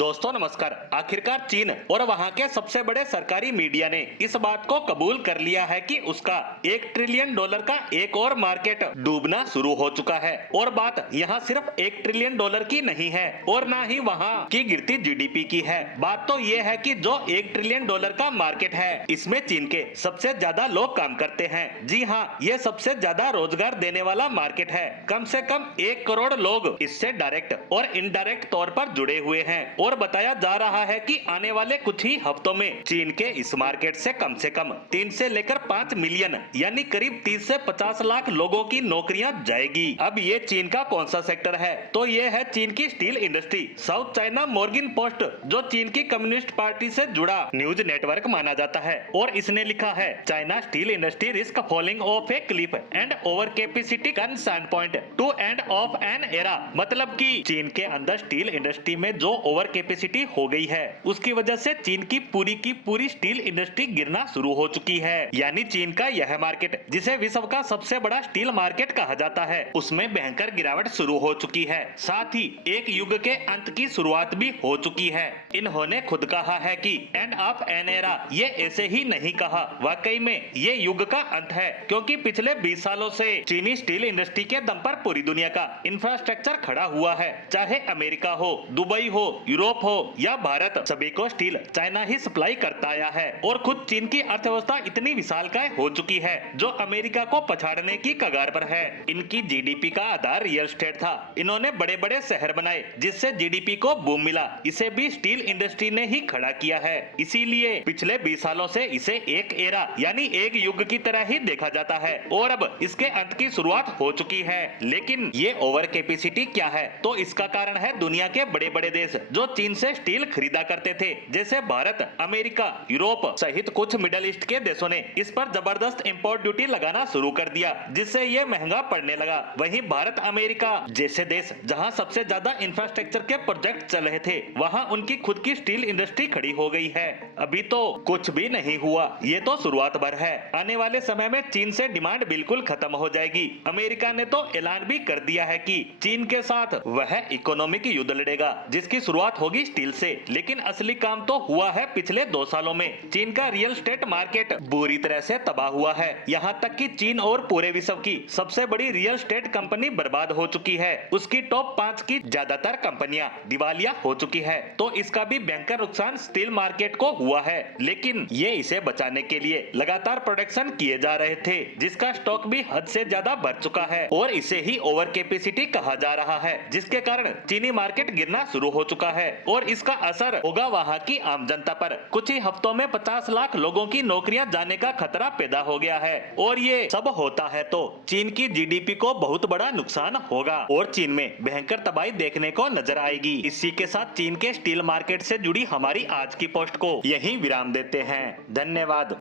दोस्तों नमस्कार। आखिरकार चीन और वहां के सबसे बड़े सरकारी मीडिया ने इस बात को कबूल कर लिया है कि उसका $1 ट्रिलियन का एक और मार्केट डूबना शुरू हो चुका है। और बात यहाँ सिर्फ $1 ट्रिलियन की नहीं है और ना ही वहाँ की गिरती जीडीपी की है। बात तो ये है कि जो $1 ट्रिलियन का मार्केट है, इसमें चीन के सबसे ज्यादा लोग काम करते हैं। जी हाँ, ये सबसे ज्यादा रोजगार देने वाला मार्केट है। कम से कम 1 करोड़ लोग इससे डायरेक्ट और इनडायरेक्ट तौर पर जुड़े हुए हैं। और बताया जा रहा है कि आने वाले कुछ ही हफ्तों में चीन के इस मार्केट से कम 3 से लेकर 5 मिलियन यानी करीब 30 से 50 लाख लोगों की नौकरियां जाएगी। अब ये चीन का कौन सा सेक्टर है? तो ये है चीन की steel industry. South China Morgan post, जो चीन की कम्युनिस्ट पार्टी से जुड़ा न्यूज नेटवर्क माना जाता है, और इसने लिखा है, China steel industry risk falling of A Cliff and over capacity concern point two end of an era. मतलब कि चीन के अंदर स्टील इंडस्ट्री में जो ओवर कैपेसिटी हो गई है, उसकी वजह से चीन की पूरी स्टील इंडस्ट्री गिरना शुरू हो चुकी है। यानी चीन का यह मार्केट, जिसे विश्व का सबसे बड़ा स्टील मार्केट कहा जाता है, उसमें भयंकर गिरावट शुरू हो चुकी है। साथ ही एक युग के अंत की शुरुआत भी हो चुकी है। इन्होंने खुद कहा है कि एंड ऑफ एन एरा। ये ऐसे ही नहीं कहा, वाकई में ये युग का अंत है, क्योंकि पिछले 20 सालों से चीनी स्टील इंडस्ट्री के दम पर पूरी दुनिया का इंफ्रास्ट्रक्चर खड़ा हुआ है। चाहे अमेरिका हो, दुबई हो, यूरोप हो या भारत, सभी को स्टील चाइना ही सप्लाई करता आया है। और खुद चीन की अर्थव्यवस्था इतनी विशालकाय हो चुकी है, जो अमेरिका को पछाड़ने की कगार पर है। इनकी जीडीपी का आधार रियल एस्टेट था। इन्होंने बड़े बड़े शहर बनाए, जिससे जीडीपी को बूम मिला। इसे भी स्टील इंडस्ट्री ने ही खड़ा किया है। इसीलिए पिछले 20 सालों से इसे एक एरा यानी एक युग की तरह ही देखा जाता है, और अब इसके अंत की शुरुआत हो चुकी है। लेकिन ये ओवर कैपेसिटी क्या है? तो इसका कारण है दुनिया के बड़े बड़े देश जो चीन से स्टील खरीदा करते थे, जैसे भारत, अमेरिका, यूरोप सहित कुछ मिडिल ईस्ट के देशों ने इस पर जबरदस्त इंपोर्ट ड्यूटी लगाना शुरू कर दिया, जिससे ये महंगा पड़ने लगा। वहीं भारत, अमेरिका जैसे देश जहां सबसे ज्यादा इंफ्रास्ट्रक्चर के प्रोजेक्ट चल रहे थे, वहां उनकी खुद की स्टील इंडस्ट्री खड़ी हो गई है। अभी तो कुछ भी नहीं हुआ, ये तो शुरुआत भर है। आने वाले समय में चीन से डिमांड बिल्कुल खत्म हो जाएगी। अमेरिका ने तो ऐलान भी कर दिया है कि चीन के साथ वह इकोनॉमिक युद्ध लड़ेगा, जिसकी शुरुआत होगी स्टील से। लेकिन असली काम तो हुआ है पिछले 2 सालों में। चीन का रियल एस्टेट मार्केट बुरी तरह से तबाह हुआ है। यहाँ तक कि चीन और पूरे विश्व की सबसे बड़ी रियल एस्टेट कंपनी बर्बाद हो चुकी है। उसकी टॉप 5 की ज्यादातर कंपनियां दिवालिया हो चुकी है। तो इसका भी भयंकर नुकसान स्टील मार्केट को हुआ है। लेकिन ये इसे बचाने के लिए लगातार प्रोडक्शन किए जा रहे थे, जिसका स्टॉक भी हद से ज्यादा बढ़ चुका है, और इसे ही ओवर कैपेसिटी कहा जा रहा है, जिसके कारण चीनी मार्केट गिरना शुरू हो चुका है। और इसका असर होगा वहां की आम जनता पर। कुछ ही हफ्तों में 50 लाख लोगों की नौकरियां जाने का खतरा पैदा हो गया है। और ये सब होता है तो चीन की जीडीपी को बहुत बड़ा नुकसान होगा और चीन में भयंकर तबाही देखने को नजर आएगी। इसी के साथ चीन के स्टील मार्केट से जुड़ी हमारी आज की पोस्ट को यहीं विराम देते हैं। धन्यवाद।